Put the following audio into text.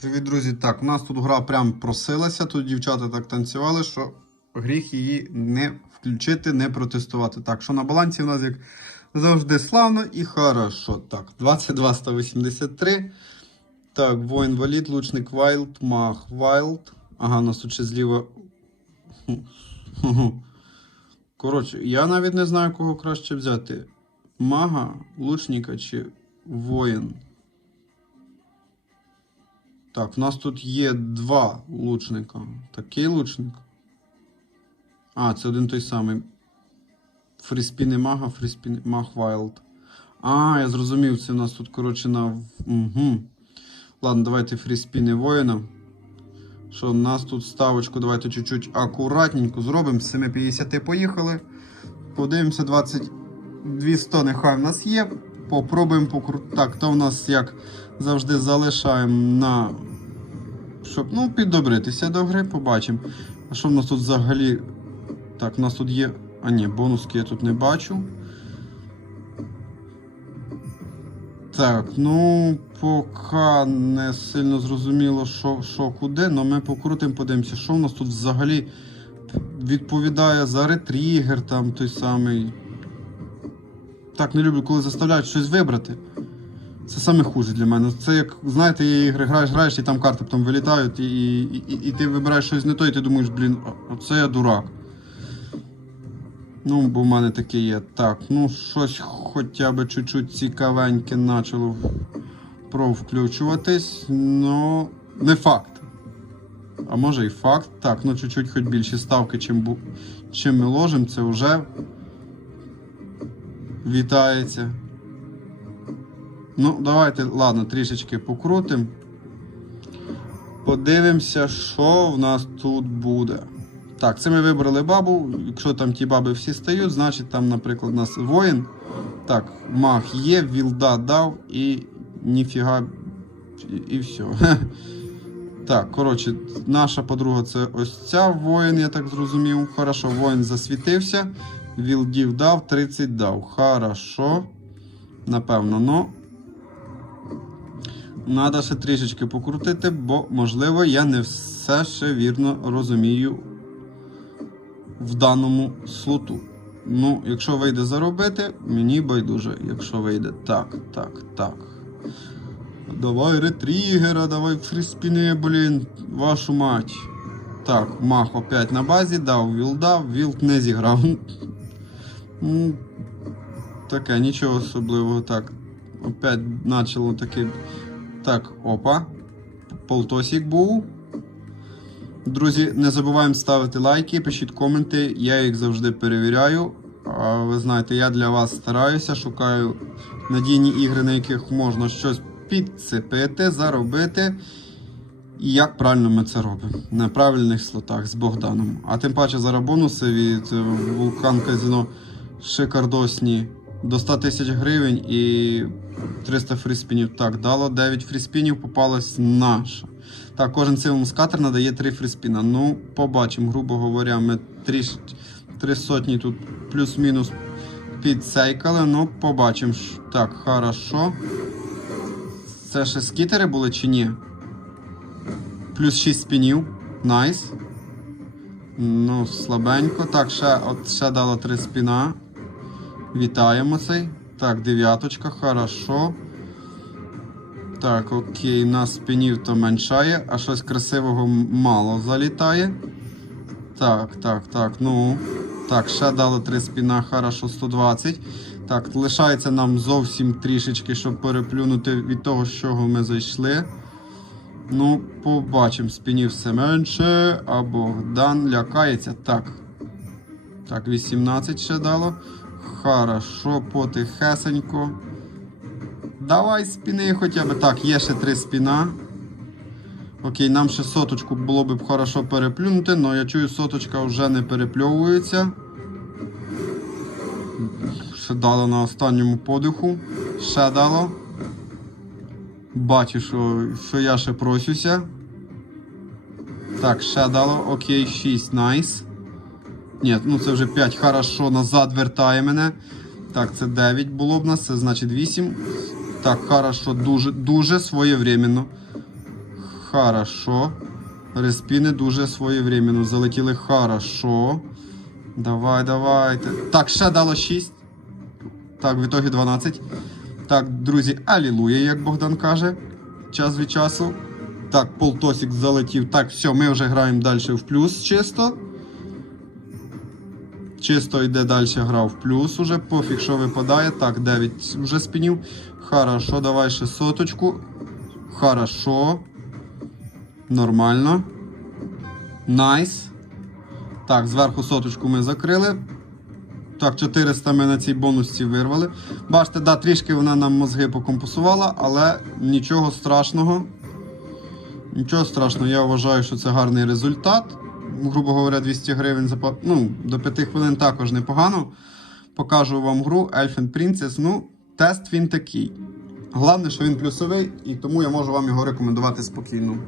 Привіт, друзі. Так, у нас тут гра прям просилася. Тут дівчата так танцювали, що гріх її не включити, не протестувати. Так, що на балансі у нас як завжди славно і хорошо. Так, 22 183. Так, воїн валід, лучник Вайлд, мах Вайлд. Ага, у нас тут ще зліва. Коротше, я навіть не знаю, кого краще взяти. Мага, лучника чи воїн. Так, в нас тут є два лучника. Такий лучник. А, це один той самий. Фріспіни мага, фріспіни маг Вайлд. А, я зрозумів, це в нас тут, коротше, на. Угу. Ладно, давайте фріспіни воїна. Що, у нас тут ставочку, давайте чуть-чуть акуратненько зробимо. З 7,50 поїхали. Подивимося, 22 100 нехай в нас є. Попробуємо покрутити. Так, то в нас як завжди залишаємо на. Щоб ну, піддобритися до гри, побачимо. А що в нас тут взагалі? Так, у нас тут є. А ні, бонуски я тут не бачу. Так, ну поки не сильно зрозуміло, що, що куди, але ми покрутимо, подивимося, що в нас тут взагалі відповідає за ретригер там той самий. Так, не люблю, коли заставляють щось вибрати. Це саме хуже для мене. Це як, знаєте, є ігри граєш, граєш, і там карти потім вилітають, і, і, і, і ти вибираєш щось не то, і ти думаєш, блін, оце я дурак. Ну, бо в мене таке є. Так, ну щось хоча б чуть-чуть цікавеньке почало провключуватись, ну не факт. А може і факт. Так, ну чуть-чуть хоч більші ставки, чим, чим ми ложимо, це вже вітається. Ну, давайте, ладно, трішечки покрутимо. Подивимося, що в нас тут буде. Так, це ми вибрали бабу. Якщо там ті баби всі стають, значить там, наприклад, у нас воїн. Так, маг є, вілда дав і ніфіга. І, і все. Так, коротше, наша подруга це ось ця воїн, я так зрозумів. Хорошо, воїн засвітився. Вілдів дав, 30 дав. Хорошо. Напевно, ну. Надо ще трішечки покрутити, бо, можливо, я не все ще вірно розумію в даному слоту. Ну, якщо вийде заробити, мені байдуже. Якщо вийде так, так, так. Давай ретригера, давай фріспіни, блін, вашу мать. Так, мах опять на базі, дав вілда, вілд не зіграв. Ну, Таке, нічого особливого. Так. Опять почало таке. Так, опа. Полтосик був. Друзі, не забуваємо ставити лайки, пишіть коменти, я їх завжди перевіряю. А ви знаєте, я для вас стараюся, шукаю надійні ігри, на яких можна щось підцепити, заробити. І як правильно ми це робимо? На правильних слотах з Богданом. А тим паче зараз бонуси від Вулкан Казино шикардосні до 100 тисяч гривень і 300 фріспінів. Так, дало 9 фріспінів, попалась наша. Так, кожен силом скатер надає 3 фріспіна. Ну, побачимо, грубо говоря, ми 3, 3 сотні тут плюс-мінус підсейкали. Ну, побачимо. Так, хорошо. Це ще скітери були чи ні? Плюс 6 спінів. Найс. Ну, слабенько. Так, ще, от, ще дало 3 спіна. Вітаємо цей. Так, дев'яточка, хорошо. Так, окей, нас спінів то меншає, а щось красивого мало залітає. Так, так, так, ну. Так, ще дали 3 спіна, хорошо, 120. Так, лишається нам зовсім трішечки, щоб переплюнути від того, з чого ми зайшли. Ну, побачимо, спінів все менше, а Богдан лякається. Так. Так, 18 ще дало. Хорошо, потихесенько. Давай спіни хоча б. Так, є ще три спіна. Окей, нам ще соточку було б хорошо переплюнути, але я чую, соточка вже не перепльовується. Ще дало на останньому подиху. Ще дало. Бачу, що, що я ще просюся. Так, ще дало. Окей, 6, найс. Ні, ну це вже 5, хорошо, назад вертає мене. Так, це 9 було б нас, це значить 8. Так, хорошо, дуже, дуже своєвременно. Хорошо. Респіни дуже своєвременно залетіли. Хорошо. Давай, давайте. Так, ще дало 6. Так, в ітогі 12. Так, друзі, алілуя, як Богдан каже. Час від часу. Так, полтосик залетів. Так, все, ми вже граємо далі в плюс чисто. Чисто йде далі гра в плюс уже. Пофіг, що випадає. Так, 9 вже спінів. Хорошо, давай ще соточку. Хорошо. Нормально. Найс. Так, зверху соточку ми закрили. Так, 400 ми на цій бонусці вирвали. Бачите, да, трішки вона нам мозги покомпасувала, але нічого страшного. Нічого страшного, я вважаю, що це гарний результат. Грубо говоря, 200 гривень за ну, до 5 хвилин також непогано. Покажу вам гру Elfin Princess. Ну, тест він такий. Головне, що він плюсовий, і тому я можу вам його рекомендувати спокійно.